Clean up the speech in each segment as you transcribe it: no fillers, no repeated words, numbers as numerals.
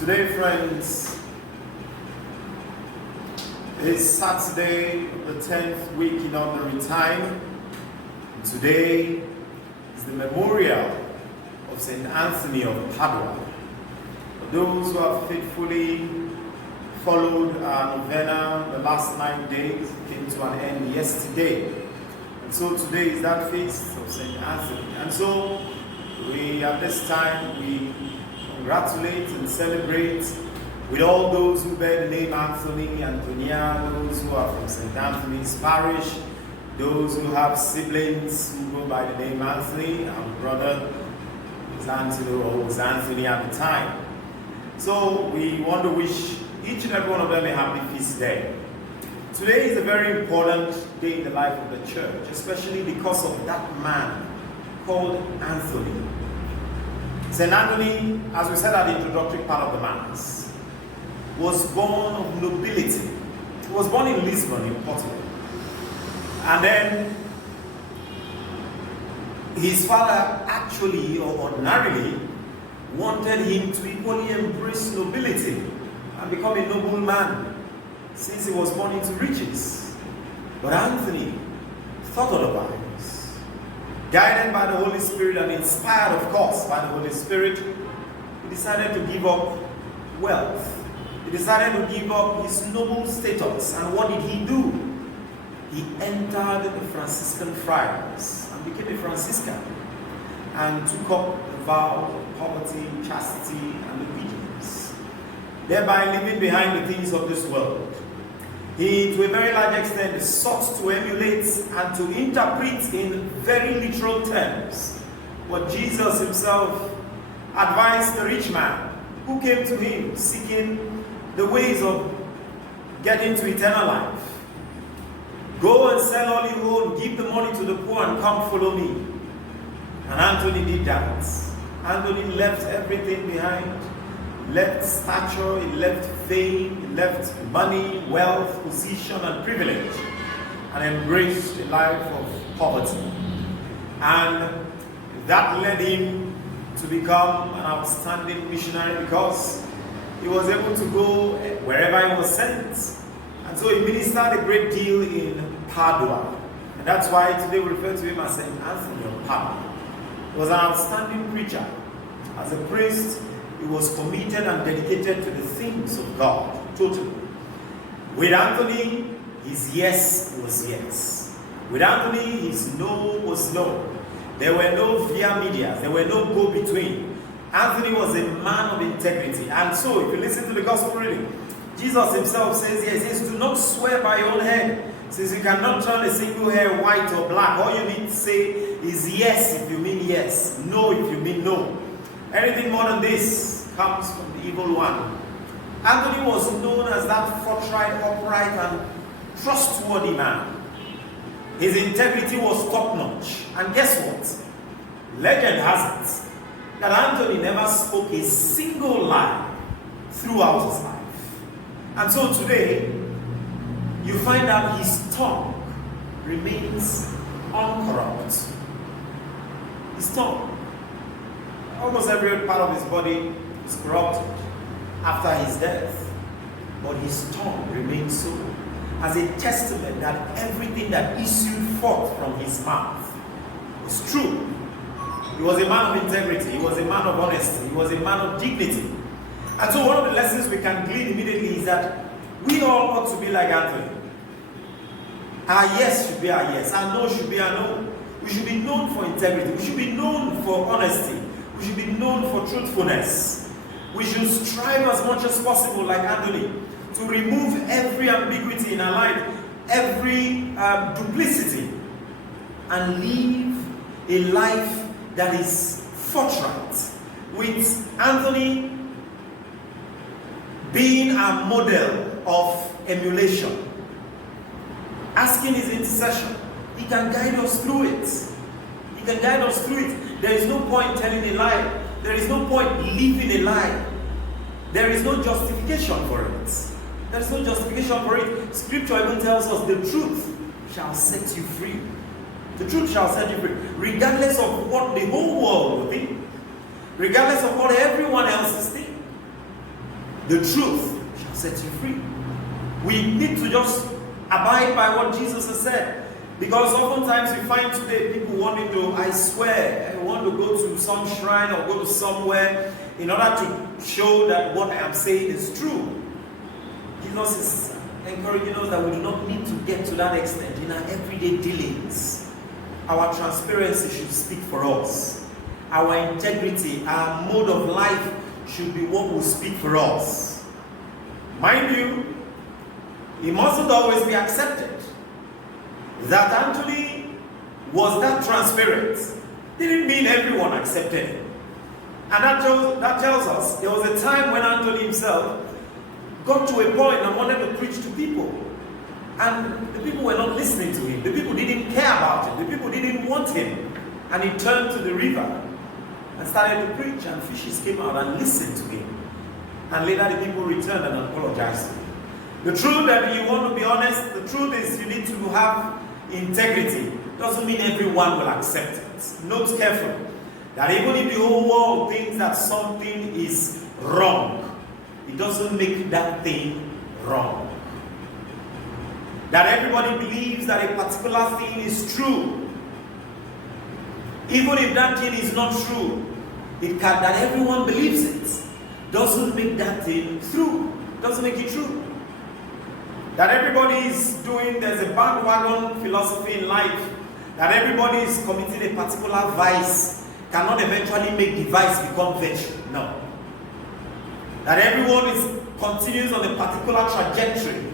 Today, friends, is Saturday, the 10th week in ordinary time. And today is the memorial of St. Anthony of Padua. For those who have faithfully followed our novena the last 9 days, came to an end yesterday. And so today is that feast of St. Anthony. And so at this time, we congratulate and celebrate with all those who bear the name Anthony, Antonia, those who are from St. Anthony's parish, those who have siblings who go by the name Anthony. Our brother was Anthony, or was Anthony at the time. So we want to wish each and every one of them a happy feast day. Today is a very important day in the life of the church, especially because of that man called Anthony. St. Anthony, as we said at the introductory part of the Mass, was born of nobility. He was born in Lisbon, in Portugal. And then his father actually, or ordinarily, wanted him to equally embrace nobility and become a noble man, since he was born into riches. But Anthony thought otherwise. Guided by the Holy Spirit and inspired, of course, by the Holy Spirit, he decided to give up wealth. He decided to give up his noble status. And what did he do? He entered the Franciscan friars and became a Franciscan and took up the vow of poverty, chastity, and obedience, thereby leaving behind the things of this world. He, to a very large extent, sought to emulate and to interpret in very literal terms what Jesus himself advised the rich man who came to him seeking the ways of getting to eternal life. Go and sell all you own, give the money to the poor, and come follow me. And Anthony did that. Anthony left everything behind. Left stature, he left fame, he left money, wealth, position, and privilege, and embraced a life of poverty. And that led him to become an outstanding missionary, because he was able to go wherever he was sent. And so he ministered a great deal in Padua. And that's why today we refer to him as St. Anthony of Padua. He was an outstanding preacher. As a priest, he was committed and dedicated to the things of God, totally. With Anthony, his yes was yes. With Anthony, his no was no. There were no via media, there were no go-between. Anthony was a man of integrity. And so, if you listen to the gospel reading, Jesus himself says, yes, he says, do not swear by your own head, since you cannot turn a single hair white or black. All you need to say is yes if you mean yes, no if you mean no. Anything more than this comes from the evil one. Anthony was known as that forthright, upright, and trustworthy man. His integrity was top-notch. And guess what? Legend has it that Anthony never spoke a single lie throughout his life. And so today, you find out his tongue remains uncorrupt. His tongue. Almost every part of his body is corrupted after his death, but his tongue remains so, as a testament that everything that issued forth from his mouth was true. He was a man of integrity, he was a man of honesty, he was a man of dignity. And so one of the lessons we can glean immediately is that we all ought to be like Anthony. Our yes should be our yes, our no should be our no. We should be known for integrity, we should be known for honesty, we should be known for truthfulness. We should strive as much as possible, like Anthony, to remove every ambiguity in our life, every duplicity, and live a life that is forthright. With Anthony being a model of emulation, asking his intercession, he can guide us through it. He can guide us through it. There is no point telling a lie. There is no point living a lie. There is no justification for it. There is no justification for it. Scripture even tells us the truth shall set you free. The truth shall set you free, regardless of what the whole world will think, regardless of what everyone else is thinking. The truth shall set you free. We need to just abide by what Jesus has said. Because oftentimes we find today people wanting to, I swear, I want to go to some shrine or go to somewhere in order to show that what I am saying is true. Jesus is encouraging us that we do not need to get to that extent in our everyday dealings. Our transparency should speak for us. Our integrity, our mode of life should be what will speak for us. Mind you, it mustn't always be accepted. That Anthony was that transparent didn't mean everyone accepted him. And that tells us there was a time when Anthony himself got to a point and wanted to preach to people. And the people were not listening to him. The people didn't care about him. The people didn't want him. And he turned to the river and started to preach, and fishes came out and listened to him. And later the people returned and apologized to him. The truth that you want to be honest, the truth is you need to have integrity. Doesn't mean everyone will accept it. Note carefully that even if the whole world thinks that something is wrong, it doesn't make that thing wrong. That everybody believes that a particular thing is true, even if that thing is not true, that everyone believes it, doesn't make that thing true. Doesn't make it true. That everybody is doing, there's a bandwagon philosophy in life, that everybody is committing a particular vice, cannot eventually make the vice become virtue. No. That everyone continues on a particular trajectory.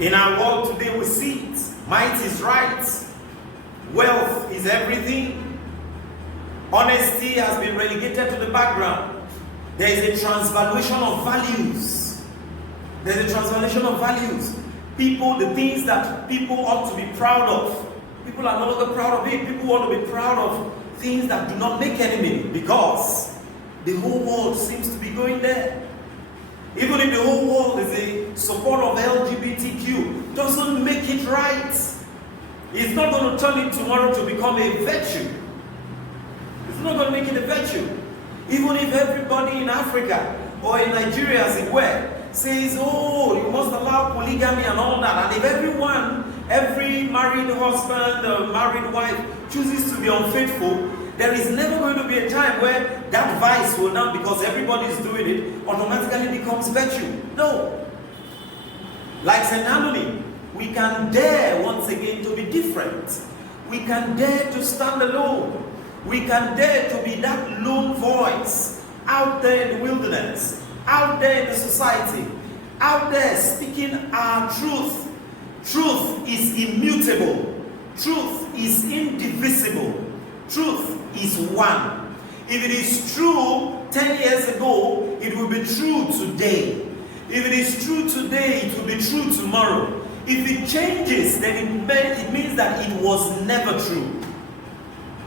In our world today we see it. Might is right. Wealth is everything. Honesty has been relegated to the background. There is a transvaluation of values. There's a transformation of values. People, the things that people ought to be proud of, people are no longer proud of it. People want to be proud of things that do not make any meaning, because the whole world seems to be going there. Even if the whole world is a support of LGBTQ, doesn't make it right. It's not going to turn it tomorrow to become a virtue. It's not going to make it a virtue. Even if everybody in Africa or in Nigeria, as it were, says, oh, you must allow polygamy and all that. And if every married husband or married wife chooses to be unfaithful, there is never going to be a time where that vice will now, because everybody is doing it, automatically becomes virtue. No. Like St. Anthony, we can dare once again to be different. We can dare to stand alone. We can dare to be that lone voice out there in the wilderness, out there in the society, out there speaking our truth. Truth is immutable. Truth is indivisible. Truth is one. If it is true 10 years ago, it will be true today. If it is true today, it will be true tomorrow. If it changes, then it means that it was never true.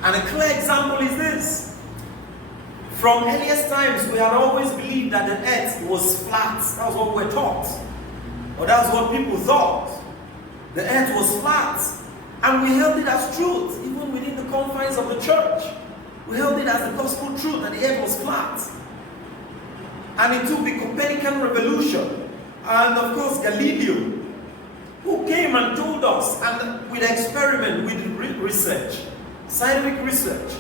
And a clear example is this. From earliest times, we had always believed that the earth was flat. That was what we were taught. Or that was what people thought. The earth was flat. And we held it as truth, even within the confines of the church. We held it as the gospel truth that the earth was flat. And it took the Copernican revolution, and of course Galileo, who came and told us, and with experiment, with research, scientific research,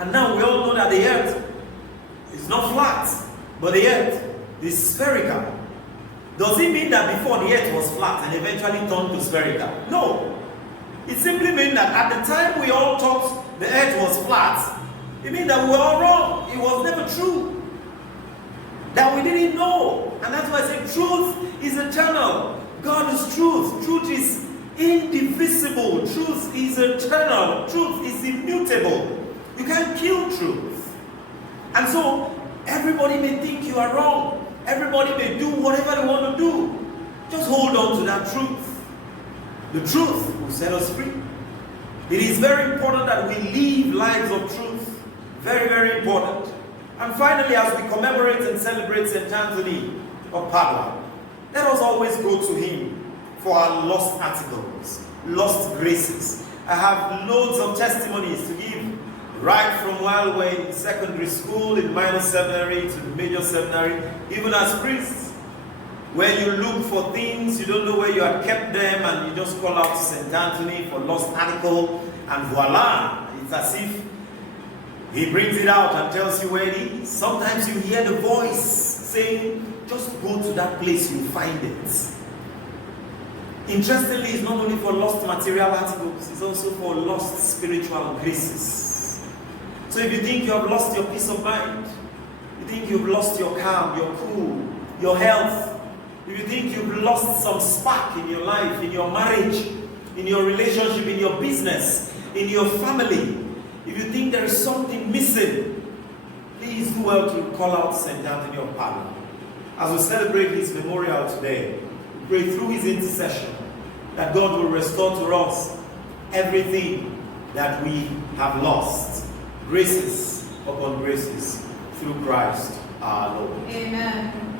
and now we all know that the earth is not flat, but the earth is spherical. Does it mean that before the earth was flat and eventually turned to spherical? No. It simply means that at the time we all thought the earth was flat, it means that we were all wrong. It was never true. That we didn't know. And that's why I say truth is eternal. God is truth. Truth is indivisible. Truth is eternal. Truth is immutable. You can't kill truth. And so, everybody may think you are wrong. Everybody may do whatever they want to do. Just hold on to that truth. The truth will set us free. It is very important that we live lives of truth. Very, very important. And finally, as we commemorate and celebrate St. Anthony of Padua, let us always go to him for our lost articles, lost graces. I have loads of testimonies to give right from while we're in secondary school, in minor seminary to major seminary, even as priests, where you look for things, you don't know where you have kept them, and you just call out to St. Anthony for lost article, and voila, it's as if he brings it out and tells you where it is. Sometimes you hear the voice saying, just go to that place, you'll find it. Interestingly, it's not only for lost material articles, it's also for lost spiritual graces. So if you think you have lost your peace of mind, you think you've lost your calm, your cool, your health, if you think you've lost some spark in your life, in your marriage, in your relationship, in your business, in your family, if you think there is something missing, please do well to call out St. Anthony of Padua. As we celebrate his memorial today, we pray through his intercession that God will restore to us everything that we have lost. Graces upon graces through Christ our Lord. Amen.